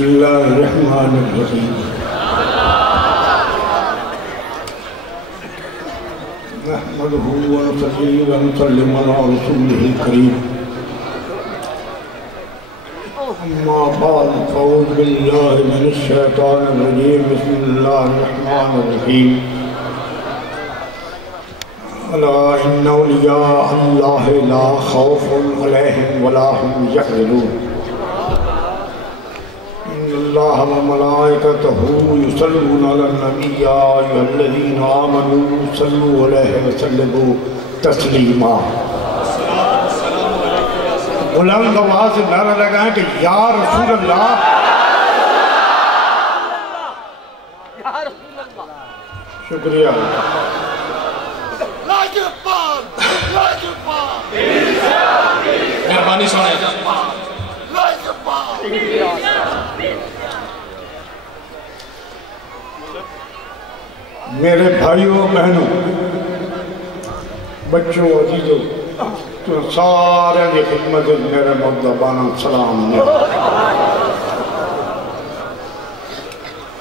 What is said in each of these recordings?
الله الرحمن الرحيم نحمده ونصلي ونسلم على رسوله الكريم أما بعد فأعوذ بالله من الشيطان الرجيم بسم الله الرحمن الرحيم ألا إن أولياء الله لا خوف عليهم ولا هم يحزنون إن الله وملائكته يصلون على النبي يا أيها الذين آمنوا صلوا عليه وسلموا تسلیما. بلند آواز سے نعرہ لگائیں کہ یا رسول اللہ. شکریہ. مہربانی سنائے. میرے بھائیوں بہنوں بچوں عزیزوں تو سارے کی خدمت میرے مؤدبانہ سلام.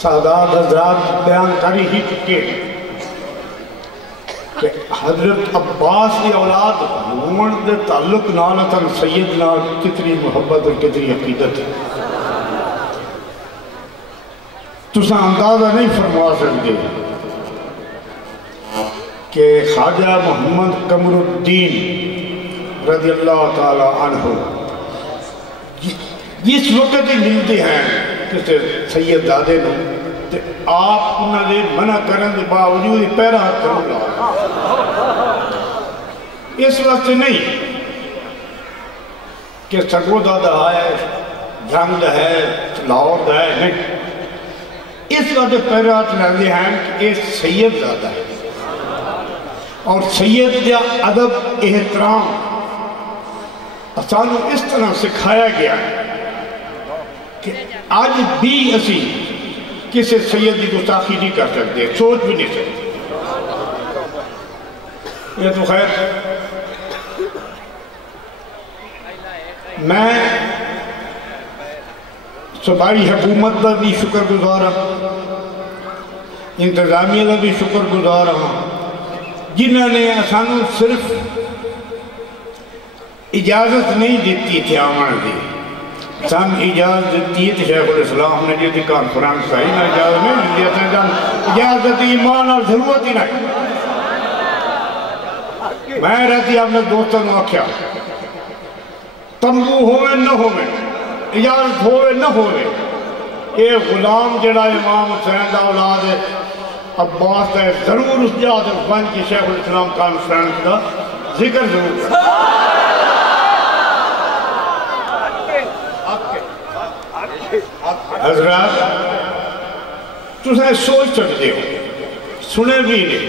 سادات حضرات بیان کری ہی چکے کہ حضرت عباس کی اولاد ہون دے تعلق نالتاً سیدنا کتنی محبت اور کتنی عقیدت ہے. تسا اندازہ نہیں فرما سکتے کہ خواجہ محمد قمر الدین رضی اللہ تعالی عنہ جس وقت ہی ملتے ہیں کسے سید دادے نو تے آپ انہوں نے منع کرنے کے باوجود پیرا ہاتھ کروں گا. اس وقت نہیں کہ سگو دادا ہے جنگ ہے لاہور ہے نہیں. اس وقت پیرا ہاتھ لگتے ہیں کہ یہ سید دادا ہے اور سید یا ادب احترام سانو اس طرح سکھایا گیا کہ آج بھی اسی کسی سید کی گستاخی نہیں کر سکتے, سوچ بھی نہیں سکتے. یہ تو خیر میں صوبائی حکومت کا بھی شکر گزار ہوں, انتظامیہ کا بھی شکر گزار ہوں جنہوں نے سانو صرف اجازت نہیں دیتی تھی آمن دی. سان اجازت دیتی تھی شیخ الاسلام نے جو تھی کانفرنس آئی نا اجازت نہیں دیتی تھی جان اجازت ایمان اور ضرورت ہی نہیں. میں رہتی اپنے دوستوں نے آکھیا تنبو ہوئے نہ ہوئے اجازت ہوئے نہ ہوئے اے غلام جڑا امام حسین دا اولاد ہے عباس ہے ضرور اس اجازت بن کی شیخ الاسلام کانفرنس کا ذکر ضرور ہے. حضرات تُسے سوچ سکتے ہو سنے بھی نہیں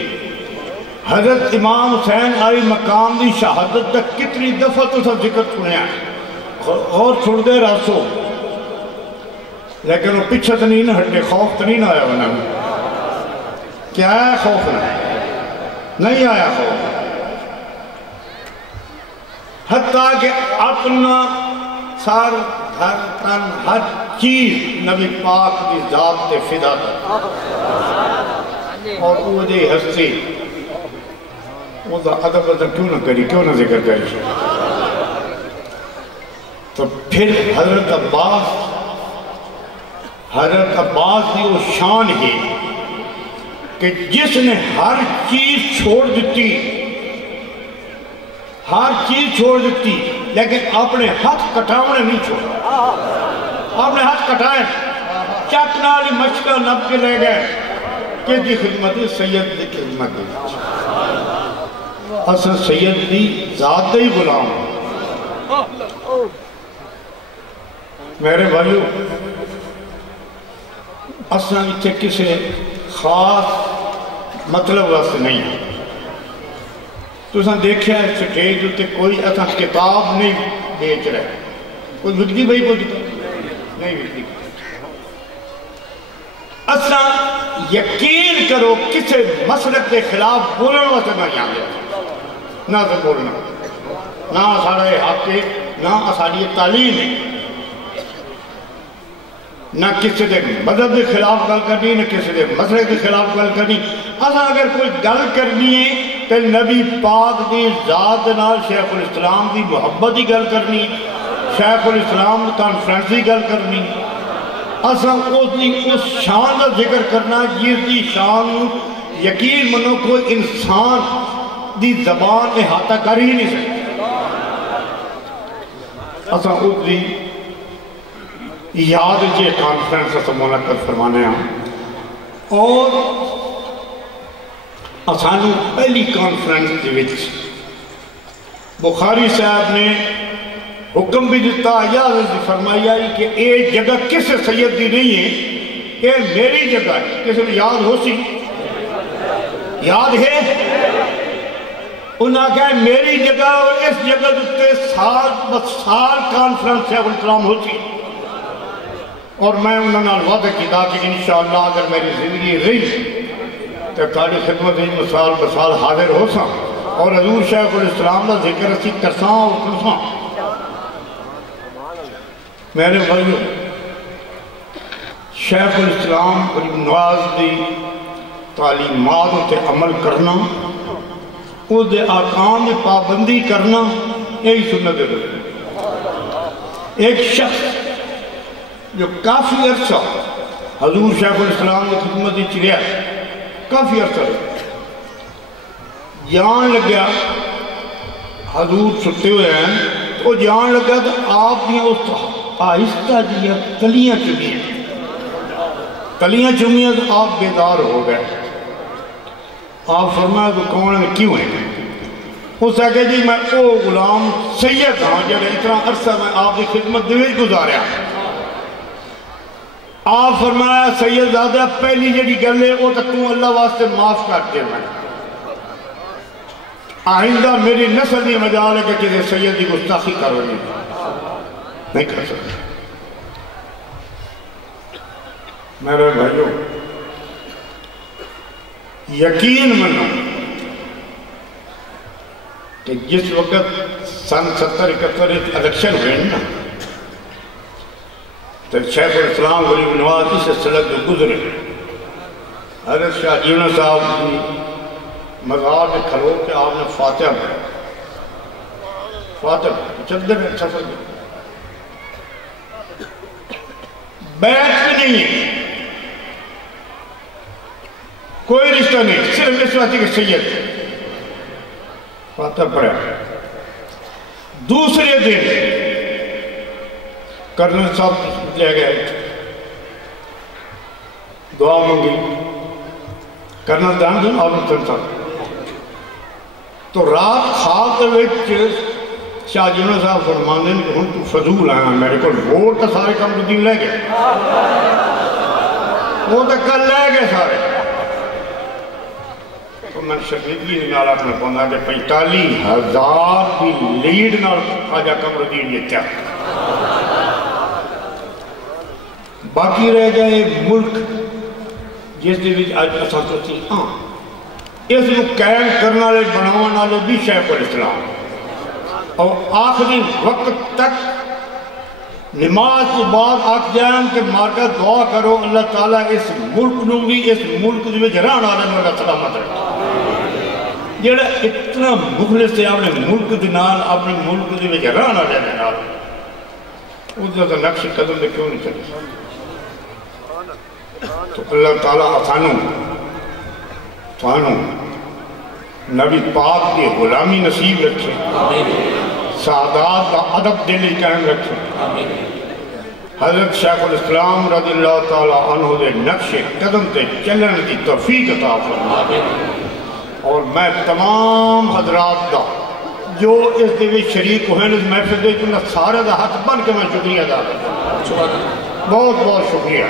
حضرت امام حسین آئی مقام دی شہادت تک کتنی دفعہ تو سب ذکر سنے ہیں اور چھوڑ دے راسو لیکن وہ پیچھے تو نہیں نہ ہٹے. خوف تو نہیں نہ آیا بنا کیا ہے خوف نہیں آیا خوف حتیٰ کہ اپنا سار ہر تن ہر چیز نبی پاک کی ذات تے فدا تھا اور وہ دے ہستی وہ دا ادب کیوں نہ کری کیوں نہ ذکر کری. تو پھر حضرت عباس کی وہ شان ہے کہ جس نے ہر چیز چھوڑ دیتی لیکن اپنے ہاتھ کٹاؤنے نہیں چھوڑا. اپنے ہاتھ کٹائیں چاکنالی مشکل نب کے لے گئے کہ دی خدمت سید دی خدمت دی اصل سید دی ذات دی غلام. میرے بھائیو اصلا اتھے کسی خاص مطلب واسطے نہیں ہے. تو اساں دیکھیں سٹیج ہوتے کوئی ایسا کتاب نہیں بیچ رہے. کوئی بھٹکی بھائی کوئی کتاب نہیں بھٹکی. اصلا یقین کرو کسی مسلک کے خلاف بولنے واسطے نہ جانے نہ تو بولنا نہ سارے حق نہ ساری تعلیم ہے. نہ کسی دے مذہب کے خلاف گل کرنی، نہ کسی دے مسئلے کے خلاف گل کرنی. اساں اگر کوئی گل کرنی ہے تو نبی پاک دی ذات نال شیخ الاسلام دی محبت دی گل کرنی، شیخ الاسلام کانفرنس دی گل کرنی. اساں اس شان کا ذکر کرنا جس دی شان یقین منو کوئی انسان دی زبان احاطہ کر ہی نہیں سکتا. اساں اس دی یاد جے کانفرنس اساں منعقد فرمانے ہیں. اور اسانو پہلی کانفرنس دے وچ بخاری صاحب نے حکم بھی دیتا، اجازت بھی فرمائی آئی کہ اے جگہ کس سید دی نہیں ہے، اے میری جگہ ہے. کسی نے یاد ہو سی؟ یاد ہے؟ انہاں کہا میری جگہ، اور اس جگہ دیتے سال کانفرنس شیخ الاسلام ہوتی. اور میں انہوں نے وعدہ کیا کہ انشاءاللہ اگر میری زندگی رہی تو تاری خدمت ہی مثال بسال حاضر ہو سا اور حضور شیخ الاسلام کا ذکر اسی کرساں اور کرساں. میرے بھائیو، شیخ الاسلام غریب نواز دی تعلیمات تے عمل کرنا، اس دے احکام میں پابندی کرنا، یہی سنت ہے. ایک شخص جو کافی عرصہ حضور شیخ الاسلام کی خدمت ہی چلیا، کافی عرصہ جان لگیا، حضور ستے ہوئے ہیں تو جان لگا تو آپ نے اس آہستہ دیا تلیاں چمیاں تو آپ بیدار ہو گئے. آپ فرمایا تو کون ہے، کیوں ہے؟ اس نے کہا جی میں او غلام سید ہاں جب اتنا عرصہ میں آپ کی خدمت دیوز گزاریا. آپ فرمایا سید زادہ پہلی جڑی گل ہے وہ تو اللہ واسطے معاف کرتے ہیں. آئندہ میری نسل دی مجال ہے کہ کسی سید دی گستاخی کرو نہیں کر سکتے. میرے بھائیو، یقین منو کہ جس وقت سن 70-71 الیکشن ہوئے نا تو شیخ الاسلام غریب نواز اس سلک جو گزرے، حضرت شاہ جیونہ صاحب کی مزار میں کھلو کے آپ نے فاتحہ چندر میں سفر میں بیعت بھی نہیں ہے، کوئی رشتہ نہیں، صرف اس وقت کے سید فاتحہ پڑھا. دوسرے دن کرنل صاحب لے گئے، دعا مانگی. کرنل دان دن آلوچن صاحب تو رات خواب دے وچ شاہ جیونہ صاحب فرمانے کہ ہن تو فضول آیا میرے کو ووٹ تو سارے قمرالدین لے گئے، وہ تو کل لے گئے سارے. تو میں شکریدگی نال اپنے پہنچا کہ 45,000 کی لیڈ نال خواجہ قمرالدین جیتیا. باقی رہ گئے ملک جس دے وچ اج اساں سوچی ہاں اس کو قائم کرنے والے بناون والے بھی شیخ الاسلام، اور آخری وقت تک نماز کے بعد آکھ جائیں کہ مارکہ دعا کرو اللہ تعالیٰ اس ملک نوں بھی اس ملک دے وچ رہن والے نوں اللہ سلامت رکھے. جڑا اتنا مخلص ہے اپنے ملک دے نال، اپنے ملک دے وچ رہن والے نال، اس دا نقش قدم دے کیوں نہیں چلے؟ تو اللہ تعالیٰ سانو نبی پاک کی غلامی نصیب رکھے، سعادات کا ادب دلی قائم رکھے. حضرت شیخ الاسلام رضی اللہ تعالیٰ عنہ دے نقش قدم تے چلن کی توفیق عطا فرمائے. اور میں تمام حضرات دا جو اس دے وچ شریک ہوئے اس محفل دے سارے دا حق بن کے میں شکریہ ادا کرتا ہوں. بہت بہت شکریہ.